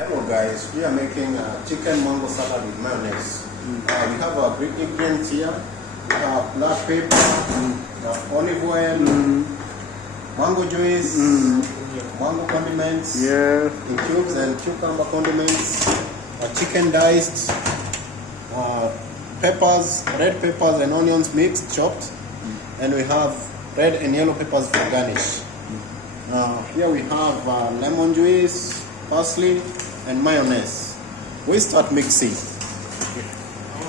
Hello guys, we are making chicken mango salad with mayonnaise. We have our Greek ingredients here. We have black pepper, olive oil, mango juice, mango condiments in cubes, and cucumber condiments, chicken diced, peppers, red peppers and onions mixed, chopped, and we have red and yellow peppers for garnish. Here we have lemon juice, parsley, and mayonnaise. We start mixing.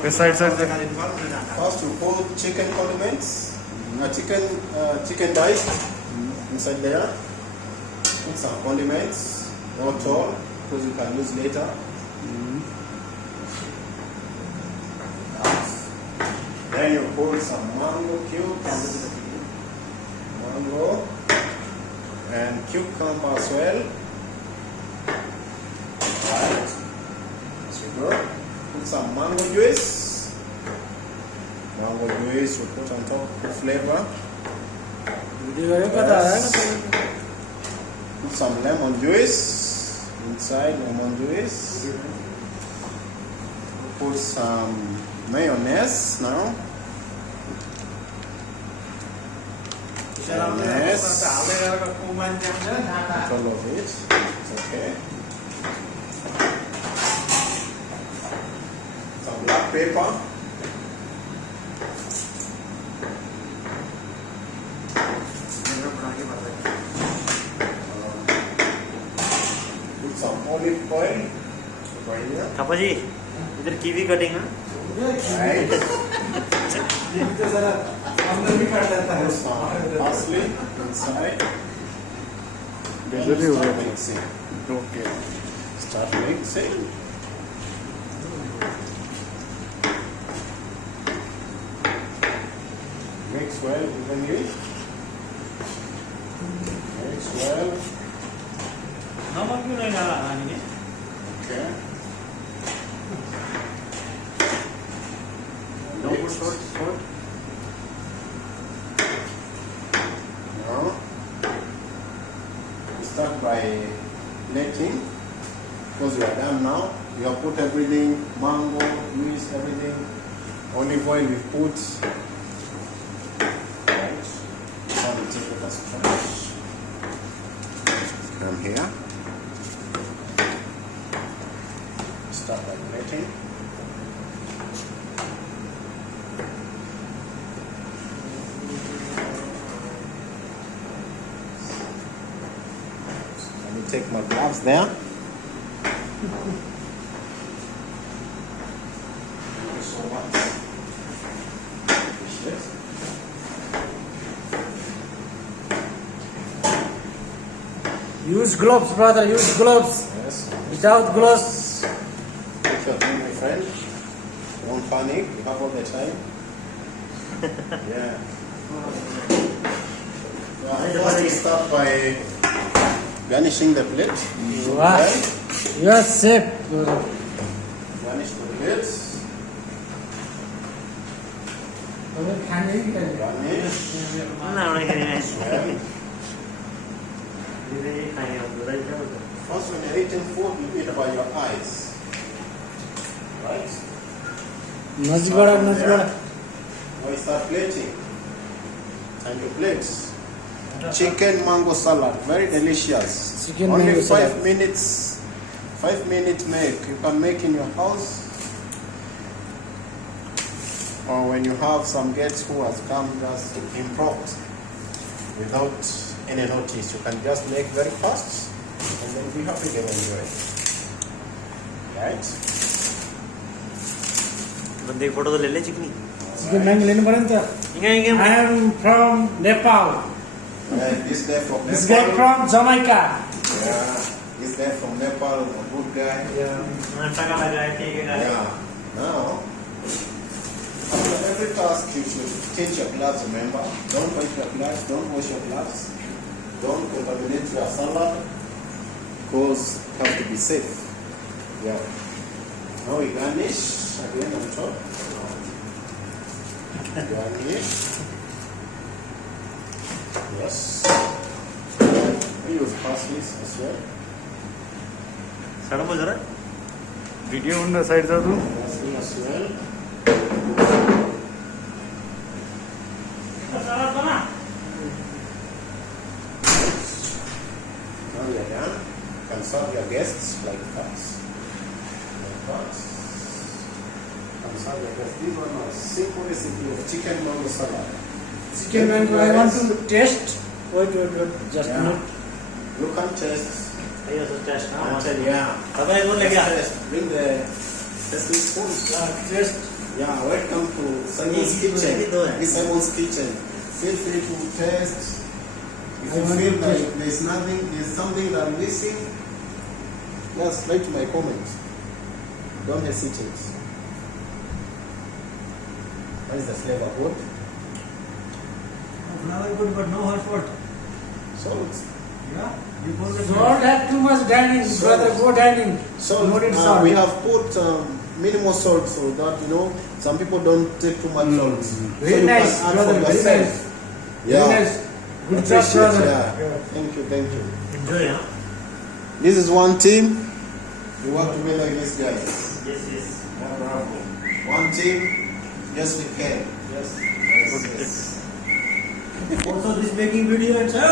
First, First we put chicken condiments, chicken diced inside there. Put some condiments, not all, because you can use later. Then you put some mango cubes, mango, and cucumber as well. Right. Sugar. Put some mango juice. Mango juice we put on top for flavor. Yes. Put some lemon juice inside, lemon juice. Put some mayonnaise now. Mayonnaise. All of it. It's okay. Some black pepper. Put some olive oil. Right here. Papa ji, इधर kiwi cutting है? Right. Put some parsley inside. Then start mixing. Okay. Start mixing. Mix well evenly. Mix well. नमक क्यों नहीं डाला रानी ने? Okay. No good salt. Now, we start by plating. Because we are done now. We have put everything, mango, juice, everything. Olive oil we put. Right. Now we take it as trash. Come here. Start by plating. Let me take my gloves there. Thank you so much. Appreciate it. Use gloves, brother. Use gloves. Yes. Without gloves, Take your time, my friend. Don't panic. You have all the time. Yeah. First we start by garnishing the plate. wow. You are safe. Garnish the plates. Garnish. ना उन्हें कहीं नहीं. Well, ये खाने वाला right है वो. first when you're eating food, you eat by your eyes. Right? Nazgara. Now we start plating. Time to plate. Chicken mango salad, very delicious. Chicken Only mango 5 salad. minutes. 5 minute make. You can make in your house, or when you have some guests who has come just impromptu, without any notice. You can just make very fast, and then be happy they will enjoy. Right? बंदे की photo तो ले ले चिकनी. Chicken mango लेने पड़ेगा तो. इंगे I am from Nepal. This guy from This Nepal. guy from Jamaica. Yeah. This guy from Nepal, a good guy. टका लगा है ठीक है. Yeah. Now, after every task, you should change your gloves, remember? Don't wipe your gloves, don't wash your gloves. Don't contaminate your salad, because you have to be safe. Yeah. Now we garnish again on top. Garnish. Yes. We use parsley as well. Sodom जरा video म्हणून side जा तू Asking as well. Now we are done. You can serve your guests like that. Like that. You can serve your guests. This one is simple recipe of chicken mango salad. Chicken mango I want to taste wait just Yeah. Minute You can taste. अयो so taste ना Until, yeah. तपाईँ बोल लगे Taste. Bring the tasting spoon. Taste Yeah, welcome to Simon's Easy to kitchen. ready though, eh? This Simon's kitchen. Feel free to taste. If I you want feel to like taste. there's something that I'm missing, just write my comments. Don't hesitate. How is the flavor? Good? Flavour good but no hot spot Salt. या before the Don't have too much dining, brother. Go dining. Salt. No need salt. We have put minimal salt so that some people don't take too much salt. So Very you nice, can add brother. for Very yourself. nice. Yeah. Very nice. Good job, Appreciate, brother. yeah. Thank you, thank you. Enjoy हां This is one team. We work together with these guys. Yes yes Yeah, bravo. One team, yes we can. Yes. Yes. also this making video and sir